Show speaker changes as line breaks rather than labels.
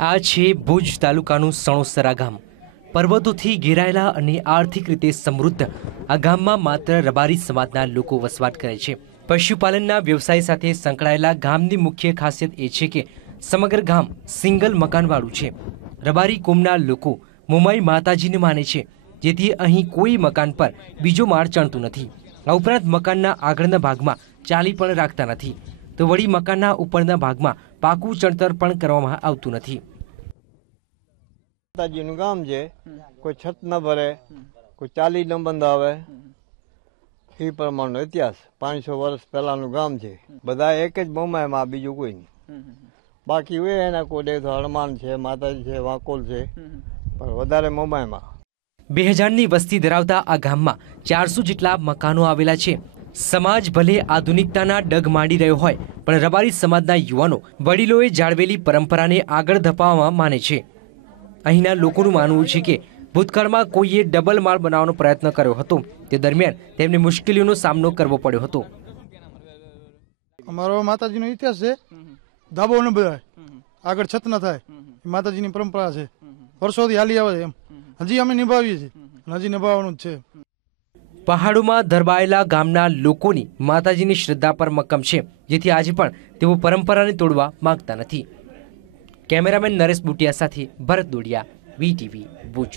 આ છે ભુજ તાલુકાનું સણોસરા ગામ. પર્વતોથી ઘેરાયેલા અને આર્થિક રીતે સમૃદ્ધ, આ ગામમાં માત્ર રબારી સમાજના લોકો વસવાટ કરે છે. પશુપાલનના વ્યવસાય સાથે સંકળાયેલા ગામની મુખ્ય ખાસિયત એ છે કે, સમગ્ર ગામ સિંગલ મકાનવાળું છે. રબારી કોમના લોકો મુંબઈ માતાજીને માને છે, જેથી અહીં કોઈ મકાન પર બીજો માળ ચણતું નથી. આ ઉપરાંત મકાનના આગળના ભાગમાં ચાલી પણ રાખતા નથી. તો વળી મકાનના ઉપરના ભાગમાં પાકું ચણતર પણ કરવામાં આવતું નથી.
માતાજીનું ગામ છે. કોઈ છત ન ભરે કોઈ ચાલી ન બંધાવે. એ પ્રમાણનો ઇતિહાસ. પાંચસો વર્ષ પહેલાનું ગામ છે. બધા એક જ બોમાયમાં બીજું કોઈ નહીં. બાકી હોય એના કોઈ તો હનુમાન છે માતાજી છે વાકોલ છે. પણ વધારે મોમાયમાં
બે હજારની વસ્તી ધરાવતા આ ગામમાં ચારસો જેટલા મકાનો આવેલા છે. સમાજ ભલે આધુનિકતાના ડગ માંડી રહ્યો હોય, પણ રબારી સમાજના યુવાનો વડીલોએ જાળવેલી પરંપરાને આગળ ધપાવવામાં માને છે. અહીંના લોકોનું માનવું છે કે, ભૂતકાળમાં કોઈએ ડબલ માળ બનાવવાનો પ્રયત્ન કર્યો હતો. તે દરમિયાન તેમને મુશ્કેલીઓનો સામનો કરવો પડ્યો હતો.
અમારો માતાજીનો ઇતિહાસ છે. ધાબો ન બધાય આગળ છત ન થાય. માતાજીની પરંપરા છે. વર્ષોથી હાલી આવે છે એમ. હજી અમે નિભાવીએ છીએ. હજી નિભાવવાનું જ છે.
પહાડોમાં ધરબાયેલા ગામના લોકોની માતાજીની શ્રદ્ધા પર મક્કમ છે, જેથી આજે પણ તેઓ પરંપરાને તોડવા માંગતા નથી. કેમેરામેન નરેશ બુટિયા સાથે ભરત દોડિયા વીટીવી ભુજ.